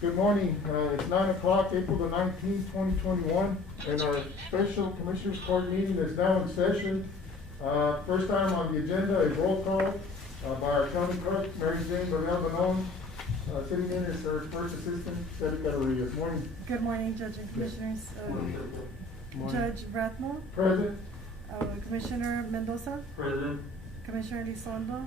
Good morning. It's 9 o'clock, April the 19th, 2021, and our special Commissioners Court meeting is now in session. First item on the agenda is roll call by our county clerk, Mary Jane Bernal-Banon. Sitting in is her first assistant, Cedric Rodriguez. Morning. Good morning, Judge and Commissioners. Judge Bradmore, Present. Commissioner Mendoza, Present. Commissioner Elizondo,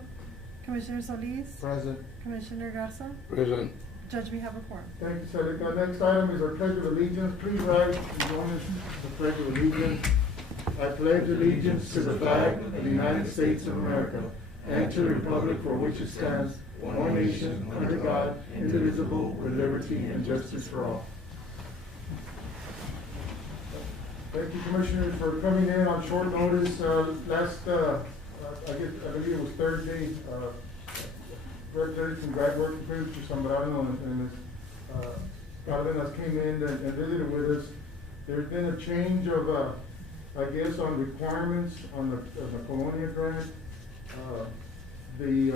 Commissioner Solis, Present. Commissioner Garza. Present. Judge, we have a quorum. Thank you, Cedric. Our next item is our Pledge of Allegiance. Please rise and join us in the Pledge of Allegiance. I pledge allegiance to the flag of the United States of America and to the republic for which it stands, one nation, under God, indivisible, with liberty and justice for all. Thank you, Commissioners, for coming in on short notice. I believe it was Thursday, representatives from Guidewire Computer to Zambrano and Ms. Cardenas came in and visited with us. There's been a change of, I guess, on requirements on the Colonia grant. We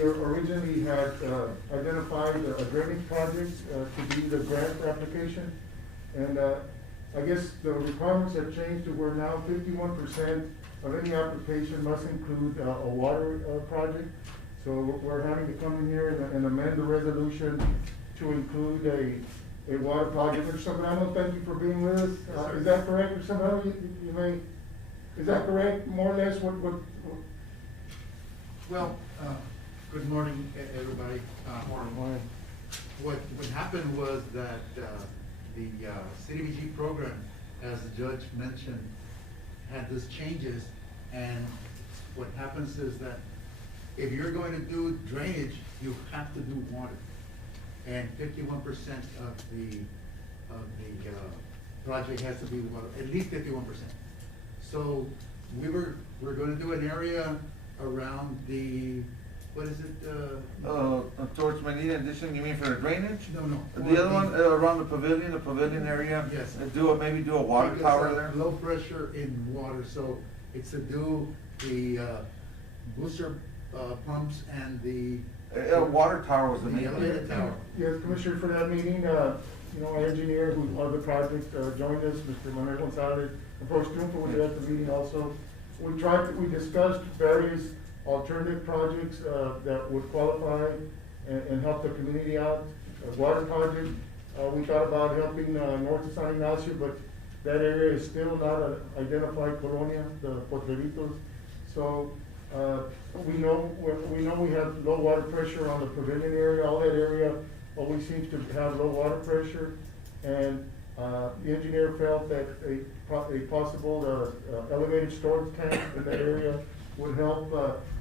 originally had identified a drainage project to be the grant application. And I guess the requirements have changed to where now 51% of any application must include a water project. So we're having to come in here and amend the resolution to include a water project. Mr. Zambrano, thank you for being with us. Is that correct, Mr. Zambrano? You may, is that correct, more or less, what? Well, good morning, everybody. Morning. What happened was that the CDBG program, as the judge mentioned, had these changes, and what happens is that if you're going to do drainage, you have to do water. And 51% of the project has to be water, at least 51%. So we're going to do an area around the, what is it? Towards Manila addition, you mean for the drainage? No. The other one, around the pavilion area? Yes. Maybe do a water Because, tower there? low pressure in water, so it's to do the booster pumps and the. A water tower was the The main. elevator tower. Yes, Commissioner, for that meeting, our engineer who's on the project, joined us, Mr. Manuel Gonzalez, and Pro Strumpo was at the meeting also. We discussed various alternative projects, that would qualify and help the community out. A water project, we thought about helping, north of San Ignacio, but that area is still not an identified colonia, the Potreritos. So, we know we have low water pressure on the pavilion area. All that area always seems to have low water pressure. And the engineer felt that a possible elevated storage tank in that area would help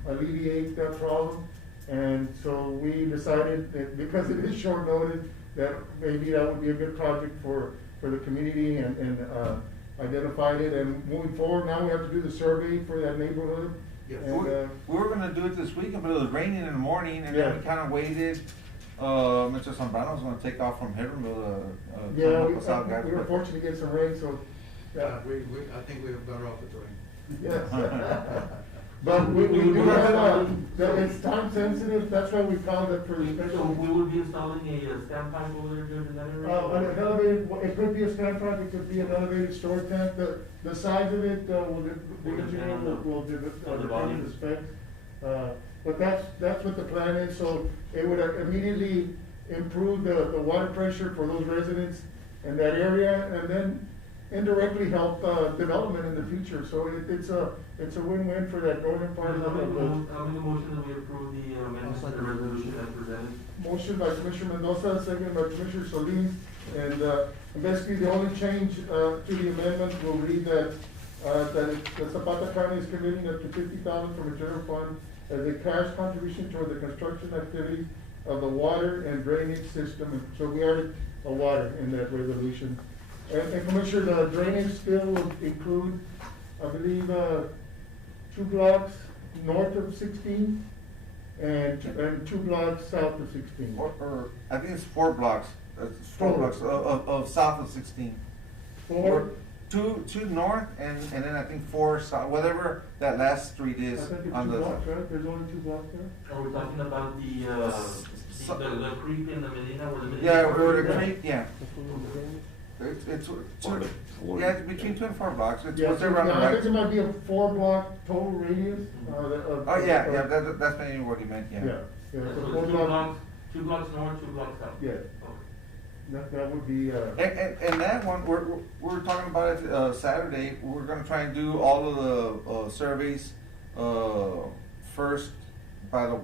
alleviate that problem. And so we decided that because it is short notice, that maybe that would be a good project for the community and identified it. And moving forward, now we have to do the survey for that neighborhood. Yes. And, We were gonna do it this weekend, but it was raining in the morning, and then Yeah. we kinda waited. Mr. Zambrano was gonna take off from Hedronville, yeah, we guy. were fortunate to get some rain, so, yeah. I think we've got off the train. Yes. But we do have, it's time sensitive, that's why we called it for the So special. we will be installing a standpipe over there during that area? An elevated, it could be a stand project, it could be an elevated storage tank. The size of it, the engineer will determine the specs. But that's what the plan is, so it would immediately improve the water pressure for those residents in that area, and then indirectly help, development in the future. So it's a win-win for that northern part of the. I'll make a motion that we approve the amendments to the resolution as presented. Motion by Commissioner Mendoza, second by Commissioner Solis, and basically the only change to the amendment will read that the Zapata County is committing up to $50,000 from a general fund as a cash contribution toward the construction activity of the water and drainage system. So we added a water in that resolution. And Commissioner, the drainage still will include, I believe, 2 blocks north of 16 and 2 blocks south of 16. I think it's 4 blocks, four blocks of south of 16. 4? Two north and then I think 4 south, whatever that last street I is think it's on 2 the. blocks, right? There's only 2 blocks there? Are we talking about the The creek in the Medina, where the Medina. Yeah, or the Yeah. creek, yeah. It's yeah, it's between 2 and 4 blocks, it's Yeah, whatever on the I think it right. might be a 4-block total radius. Oh, yeah, that's maybe what he meant, yeah. Yeah, So yeah, so it's 4 blocks, 2 blocks north, 2 blocks south. yeah, Okay. that would be, And that one, we're talking about it, Saturday, we're gonna try and do all of the, surveys, first by the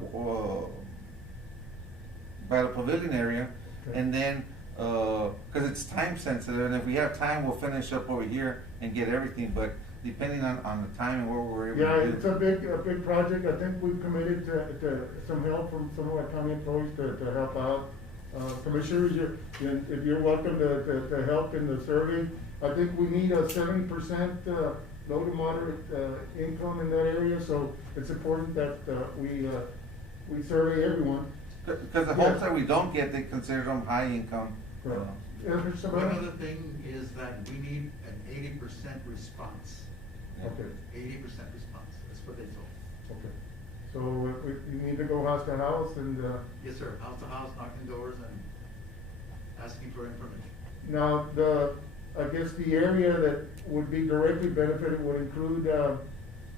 pavilion area, Okay. and then, cause it's time sensitive, and if we have time, we'll finish up over here and get everything, but depending on the time and what we're able yeah, to do. it's a big project. I think we've committed to some help from some of our county employees to help out. Commissioners, if you're welcome to help in the survey. I think we need a 70% low to moderate income in that area, so it's important that we survey everyone. Cause the homes that we don't get, they consider them high income. Right. Yeah, Mr. One Sabata? other thing is that we need an 80% response. Okay, 80% response, that's what they told. okay. So you need to go house to house and, Yes, sir, house to house, knocking doors and asking for information. now, I guess the area that would be directly benefited would include, I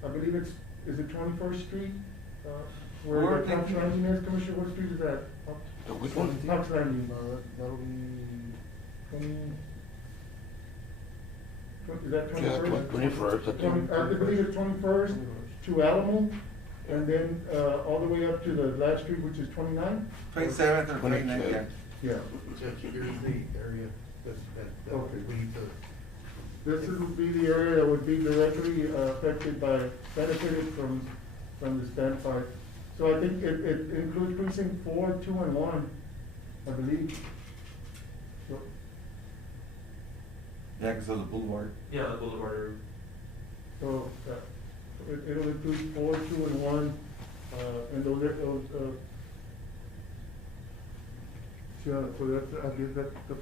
believe is it 21st Street? Where We're the Cox thinking- Landing is, Commissioner, what street is that? Which one? Cox Landing. That'll be 20, is that Yeah, 21st? 21st, I think. I believe it's 21st to Alamo, and then, all the way up to the last street, which is 29? 27th or 29th, yeah. Yeah. Judge, here's the area that Okay. we need to. This would be the area that would be directly affected by, benefited from the standpipe. So I think it includes precinct 4, 2, and 1, I believe. So, Yeah, cause of the boulevard. Yeah, the boulevard. so, it'll include 4, 2, and 1, and those, yeah, so that's, I guess that's the.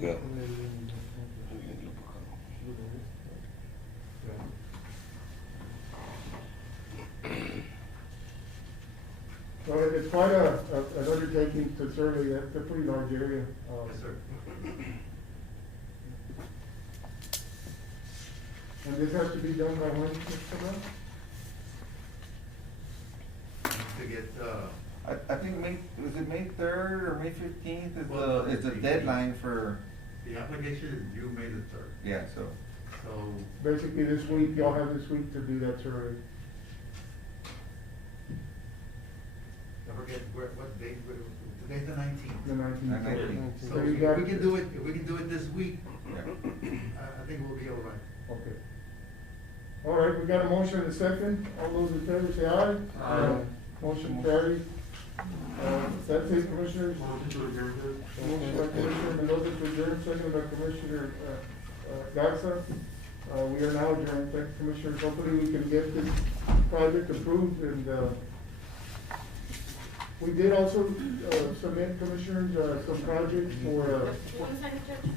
Yeah. Well, it's quite an undertaking to survey, that's a pretty large area. Yes, sir. And this has to be done by when, Mr. Brown? To get, I think is it May 3rd or May 15th Well, is the deadline for, the application is due May the 3rd, yeah, so. so. Basically, this week, y'all have this week to do that survey. I forget what date, today's the 19th. The 19th. 19th. So So you if got. we can do it this week, Yeah. I think we'll be all right. Okay. All right, we got a motion and a second. All those in favor say aye. Aye. Motion carried. That's it, Commissioners. Motion to adjourn, Judge. Motion by Commissioner Mendoza to adjourn, second by Commissioner Garza. We are now adjourned. Thank you, Commissioners. Hopefully we can get this project approved and, we did also, submit, Commissioners, some projects for, 1 second, Judge.